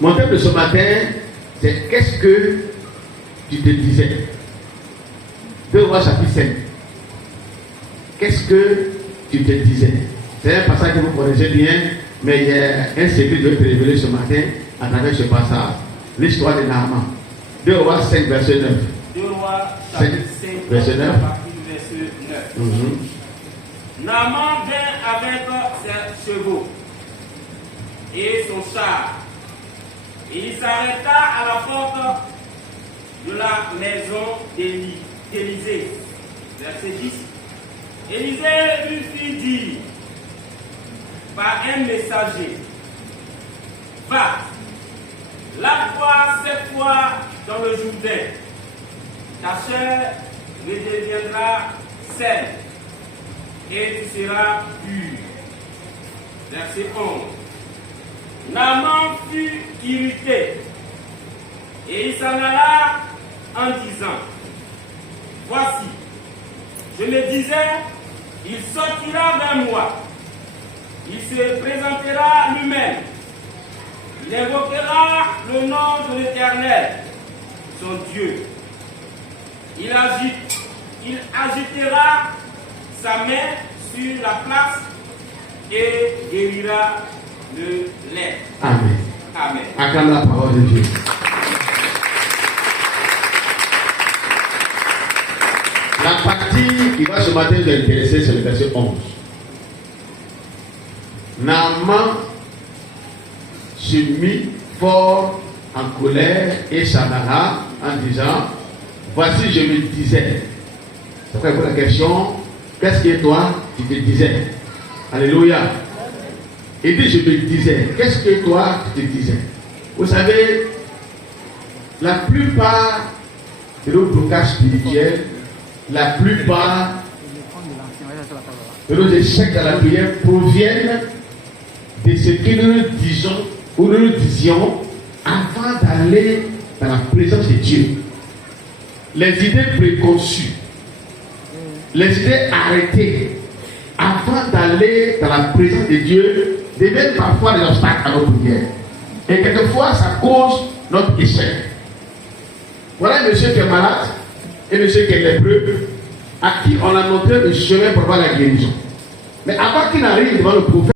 Mon thème de ce matin, c'est qu'est-ce que tu te disais? 2 Rois chapitre 5. Qu'est-ce que tu te disais? C'est un passage que vous connaissez bien, mais il y a un secret que je vais te révéler ce matin à travers ce passage. L'histoire de Naaman. 2 Rois 5, verset 9. 2 Rois chapitre 5, verset 9. Verset 9. Naaman vint avec ses chevaux et son char. Et il s'arrêta à la porte de la maison d'Élisée. Verset 10. Élisée lui fit dire par un messager: va, lave-toi 7 fois dans le Jourdain, ta chair redeviendra saine et tu seras pur. Verset 11. Naaman fut irrité et il s'en alla en disant: voici, je me disais, il sortira vers moi, il se présentera lui-même, il invoquera le nom de l'Éternel, son Dieu. Il agitera sa main sur la place et guérira le lait. Amen. Amen. Acclame la parole de Dieu. La partie qui va ce matin nous intéresser, c'est le verset 11. Naaman se mit fort en colère et s'en alla en disant: voici, je me disais. C'est pourquoi il pose la question: qu'est-ce que toi tu te disais? Alléluia. Il dit: je me disais. Qu'est-ce que toi tu te disais? Vous savez, la plupart de nos blocages spirituels, la plupart de nos échecs dans la prière proviennent de ce que nous disons ou nous disions avant d'aller dans la présence de Dieu. Les idées préconçues, les idées arrêtées avant d'aller dans la présence de Dieu deviennent parfois des obstacles à nos prières. Et quelquefois, ça cause notre échec. Voilà un monsieur qui est malade, et monsieur qui est lépreux, à qui on a montré le chemin pour avoir la guérison. Mais avant qu'il n'arrive devant le prophète,